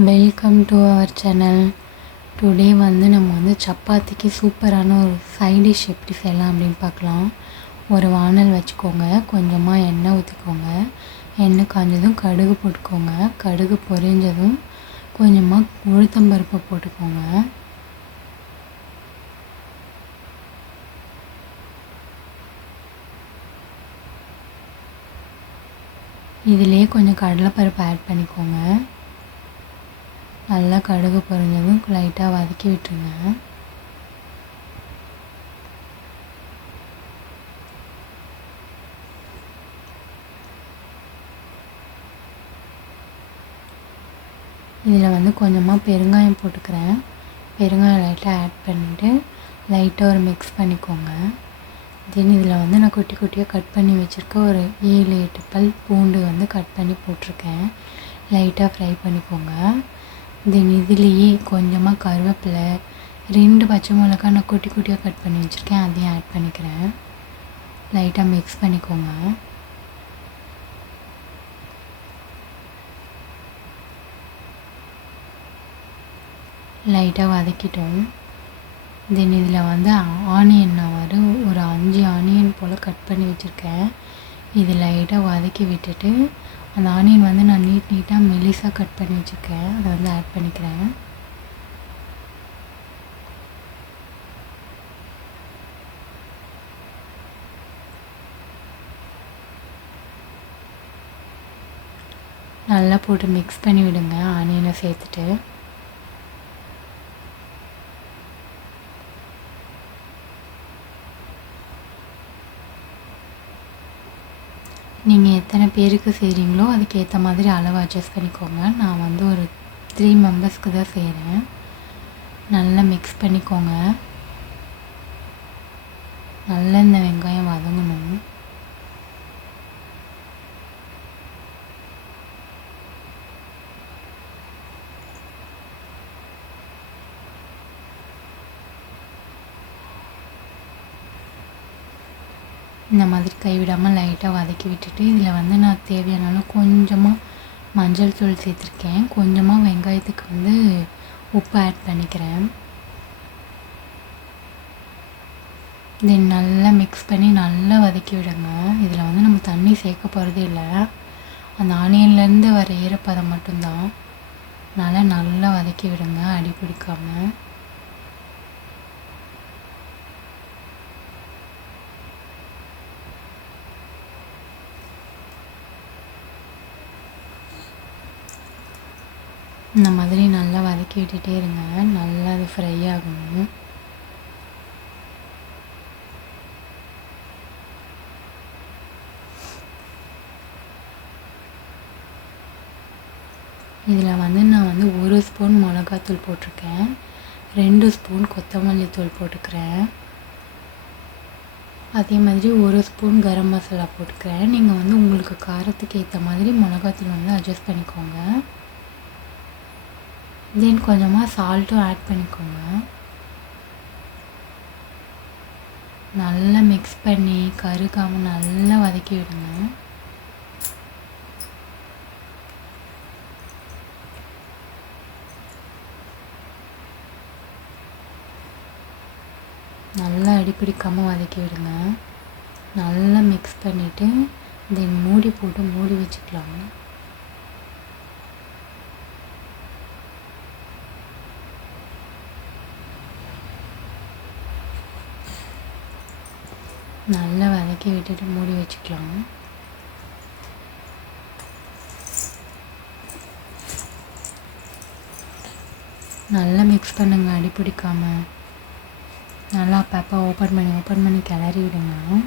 Welcome to our channel. Today நம்ம சப்பாத்திக்கு சூப்பரான ஒரு சைட் டிஷ் எப்படி செய்யலாம் அப்படின்னு பார்க்கலாம். ஒரு வானல் வச்சுக்கோங்க, கொஞ்சமாக எண்ணெய் ஊற்றிக்கோங்க. எண்ணெய் காஞ்சதும் கடுகு போட்டுக்கோங்க. கடுகு பொரிஞ்சதும் கொஞ்சமாக உளுத்தம்பருப்பை போட்டுக்கோங்க. இதிலே கொஞ்சம் கடலைப்பருப்பு ஆட் பண்ணிக்கோங்க. நல்லா கடுகு பொரிஞ்சதும் லைட்டாக வதக்கி விட்டுருங்க. இதில் கொஞ்சமாக பெருங்காயம் போட்டுக்கிறேன். பெருங்காயம் லைட்டாக ஆட் பண்ணிவிட்டு லைட்டாக ஒரு மிக்ஸ் பண்ணிக்கோங்க. தென் இதில் நான் குட்டி குட்டியாக கட் பண்ணி வச்சுருக்க ஒரு 7-8 பல் பூண்டு கட் பண்ணி போட்டிருக்கேன். லைட்டாக ஃப்ரை பண்ணிக்கோங்க. தென் இதுலேயே கொஞ்சமாக கருவேப்பிலை, 2 பச்சை மிளகாய் நான் குட்டி குட்டியாக கட் பண்ணி வச்சுருக்கேன், அதையும் ஆட் பண்ணிக்கிறேன். லைட்டாக மிக்ஸ் பண்ணிக்கோங்க. லைட்டாக வதக்கிட்டோம். தென் இதில் ஆனியன் நான் ஒரு 5 ஆனியன் போல் கட் பண்ணி வச்சுருக்கேன். இது லைட்டாக வதக்கி விட்டுட்டு அந்த ஆனியன் நான் நீட்டாக மெலிசாக கட் பண்ணி வச்சுருக்கேன், அதை ஆட் பண்ணிக்கிறேன். நல்லா போட்டு மிக்ஸ் பண்ணி விடுங்க ஆனியனை சேர்த்துட்டு. நீங்கள் எத்தனை பேருக்கு செய்கிறீங்களோ அதுக்கேற்ற மாதிரி அளவு அட்ஜஸ்ட் பண்ணிக்கோங்க. நான் ஒரு 3 மெம்பர்ஸ்க்கு தான் செய்கிறேன். நல்லா மிக்ஸ் பண்ணிக்கோங்க. நல்லா இந்த வெங்காயம் வதங்கணும். இந்த மாதிரி கைவிடாமல் லைட்டாக வதக்கி விட்டுட்டு இதில் நான் தேவையான கொஞ்சமாக மஞ்சள் தூள் சேர்த்துருக்கேன். கொஞ்சமாக வெங்காயத்துக்கு உப்பு ஆட் பண்ணிக்கிறேன். தென் நல்லா மிக்ஸ் பண்ணி நல்லா வதக்கி விடுங்க. இதில் நம்ம தண்ணி சேர்க்க போகிறதே இல்லை, அந்த ஆனியன்லேருந்து வர ஈரப்பதம் மட்டும்தான். நல்லா வதக்கி விடுங்க, அடி பிடிக்காமல். இந்த மாதிரி நல்லா வதக்கி விட்டுட்டே இருங்க, நல்லா அது ஃப்ரை ஆகணும். இதில் நான் 1 ஸ்பூன் மிளகாத்தூள் போட்டிருக்கேன், 2 ஸ்பூன் கொத்தமல்லி தூள் போட்டுக்கிறேன். அதே மாதிரி 1 ஸ்பூன் கரம் மசாலா போட்டுக்கிறேன். நீங்கள் உங்களுக்கு காரத்துக்கு ஏற்ற மாதிரி மிளகாத்தூள் அட்ஜஸ்ட் பண்ணிக்கோங்க. தென் கொஞ்சமாக சால்ட்டும் ஆட் பண்ணிக்கோங்க. நல்லா மிக்ஸ் பண்ணி கருகாமல் நல்லா வதக்கி விடுங்க. நல்லா அடிப்பிடிக்காமல் வதக்கி விடுங்க. நல்லா மிக்ஸ் பண்ணிவிட்டு தென் மூடி போட்டு மூடி வச்சுக்கலாம். நல்லா வதக்கி விட்டுட்டு மூடி வச்சுக்கலாம். நல்லா மிக்ஸ் பண்ணுங்க, அடி பிடிக்காமல். நல்லா அப்பப்போ ஓப்பன் பண்ணி கிளறி விடுங்க.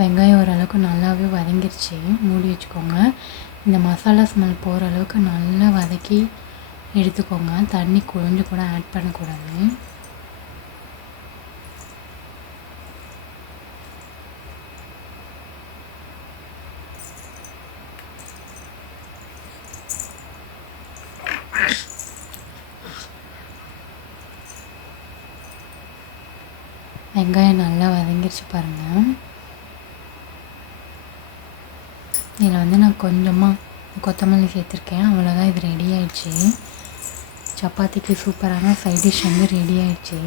வெங்காயம் ஓரளவுக்கு நல்லாவே வதங்கிருச்சு, மூடி வச்சுக்கோங்க. இந்த மசாலா ஸ்மெல் போகிற அளவுக்கு நல்லா வதக்கி எடுத்துக்கோங்க. தண்ணி கொஞ்சம் கூட ஆட் பண்ணக்கூடாது. வெங்காயம் நல்லா வதங்கிருச்சு பாருங்கள். இதில் வந்து நான் கொஞ்சமாக கொத்தமல்லி சேர்த்துருக்கேன். அவ்வளோதான், இது ரெடி ஆயிடுச்சு. சப்பாத்திக்கு சூப்பரான சைட் டிஷ் வந்து ரெடி ஆயிடுச்சு.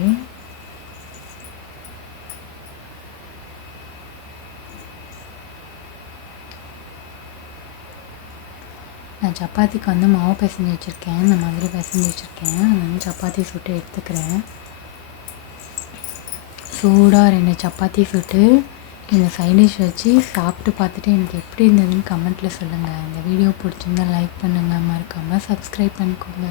நான் சப்பாத்திக்கு வந்து மாவு பிசைஞ்சு வச்சுருக்கேன். இந்த மாதிரி பிசைஞ்சு வச்சுருக்கேன். அது வந்து சப்பாத்தி சுட்டு எடுத்துக்கிறேன். சூடாக 2 சப்பாத்தி சுட்டு இந்த சைட் டிஷ் வச்சு சாப்பிட்டு பார்த்துட்டு எனக்கு எப்படி இருந்ததுன்னு கமெண்ட்டில் சொல்லுங்கள். இந்த வீடியோ பிடிச்சிருந்தா லைக் பண்ணுங்கள், மறக்காமல் சப்ஸ்கிரைப் பண்ணிக்கோங்க.